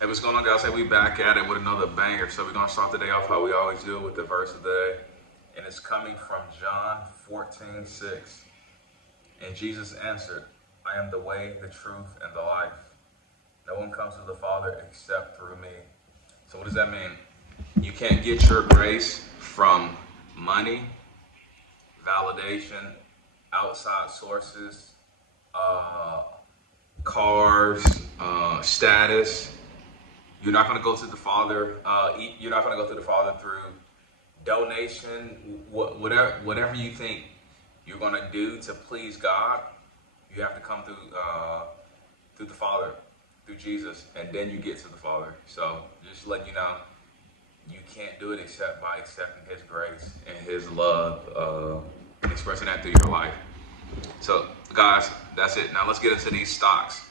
Hey, what's going on, guys? Hey, we back at it with another banger. So we're going to start the day off how we always do with the verse of the day. And it's coming from John 14:6. And Jesus answered, I am the way, the truth, and the life. No one comes to the Father except through me. So what does that mean? You can't get your grace from money, validation, outside sources, cars, status. You're not going to go to the Father. You're not going to go to the Father through donation, whatever you think you're going to do to please God. You have to come through the Father, through Jesus, and then you get to the Father. So just letting you know, you can't do it except by accepting His grace and His love, and expressing that through your life. So guys, that's it. Now let's get into these stocks.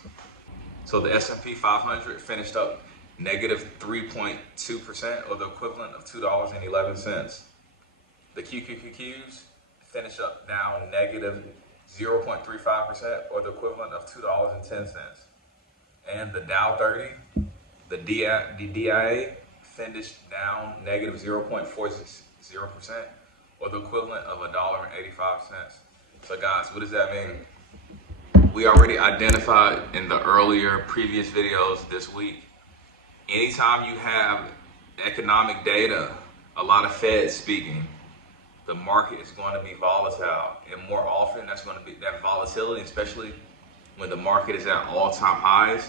So the S&P 500 finished up negative 3.2%, or the equivalent of $2.11. The QQQQs finished up down negative 0.35%, or the equivalent of $2.10. And the Dow 30, the DIA, finished down negative 0.40%, or the equivalent of $1.85. So guys, what does that mean? We already identified in the previous videos this week, anytime you have economic data, a lot of Fed speaking, the market is going to be volatile. And more often, that's going to be that volatility, especially when the market is at all-time highs,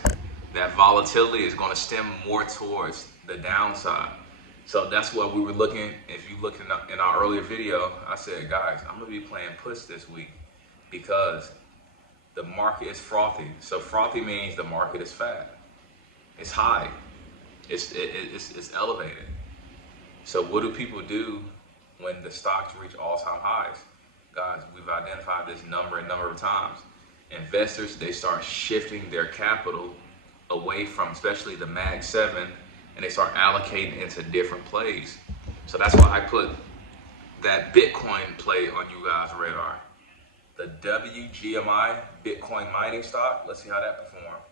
that volatility is going to stem more towards the downside. So that's what we were looking. If you look in our earlier video, I said, guys, I'm going to be playing puts this week because the market is frothy. So frothy means the market is fat. It's high. It's elevated. So what do people do when the stocks reach all-time highs? Guys, we've identified this number of times. Investors, they start shifting their capital away from especially the Mag 7, and they start allocating into different plays. So that's why I put that Bitcoin play on you guys' radar. The WGMI Bitcoin mining stock, let's see how that performed.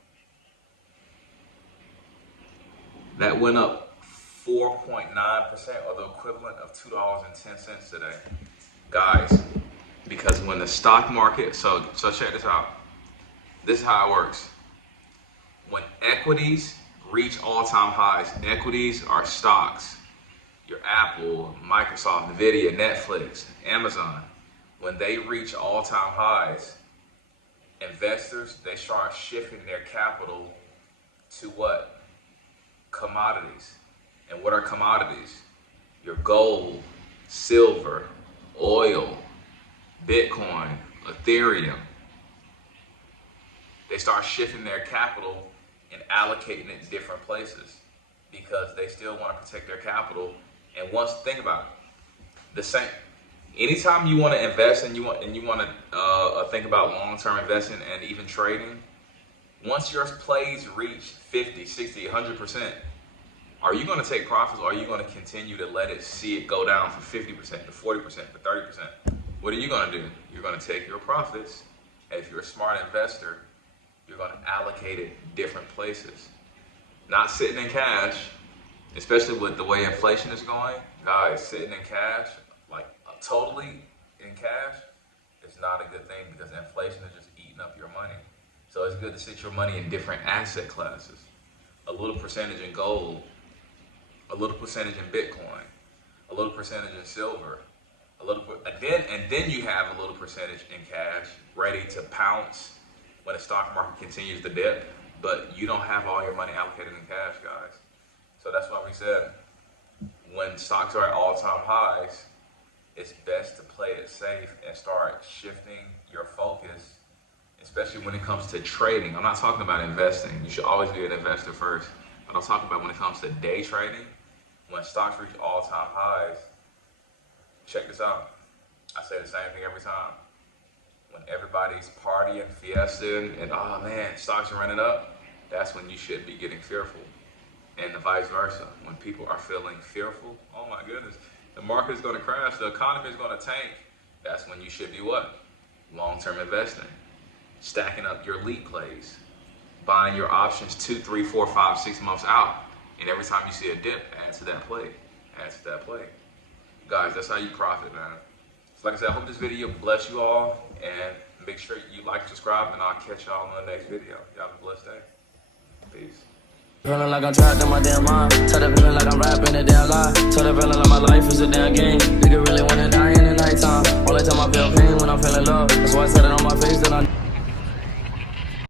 That went up 4.9%, or the equivalent of $2.10 today. Guys, because when the stock market, so check this out. This is how it works. When equities reach all-time highs, equities are stocks. Your Apple, Microsoft, Nvidia, Netflix, Amazon. When they reach all-time highs, investors, they start shifting their capital to what? Commodities. And what are commodities? Your gold, silver, oil, Bitcoin, Ethereum. They start shifting their capital and allocating it to different places because they still want to protect their capital. And think about it, the same. Anytime you want to invest and you want to think about long-term investing and even trading, once your plays reach 50, 60, 100%, are you going to take profits, or are you going to continue to let it go down from 50% to 40% to 30%? What are you going to do? You're going to take your profits. And if you're a smart investor, you're going to allocate it different places. Not sitting in cash, especially with the way inflation is going. Guys, sitting in cash, like totally in cash, is not a good thing because inflation is just eating up your money. So it's good to sit your money in different asset classes. A little percentage in gold, a little percentage in Bitcoin, a little percentage in silver, and then you have a little percentage in cash ready to pounce when the stock market continues to dip, but you don't have all your money allocated in cash, guys. So that's why we said when stocks are at all-time highs, it's best to play it safe and start shifting your focus, especially when it comes to trading. I'm not talking about investing. You should always be an investor first. But I'm talking about when it comes to day trading, when stocks reach all-time highs. Check this out. I say the same thing every time. When everybody's partying, fiesting, and oh man, stocks are running up, that's when you should be getting fearful. And the vice versa. When people are feeling fearful, oh my goodness, the market is going to crash, the economy is going to tank, that's when you should be what? Long-term investing. Stacking up your leap plays. buying your options 2, 3, 4, 5, 6 months out. And every time you see a dip, add to that play. Add to that play. Guys, that's how you profit, man. So like I said, I hope this video bless you all. And make sure you like, subscribe, and I'll catch y'all on the next video. Y'all have a blessed day. Peace. Feeling like I'm trapped in my damn mind. Tell the feeling like I'm rapping a damn lie. Tell the feeling like my life is a damn game.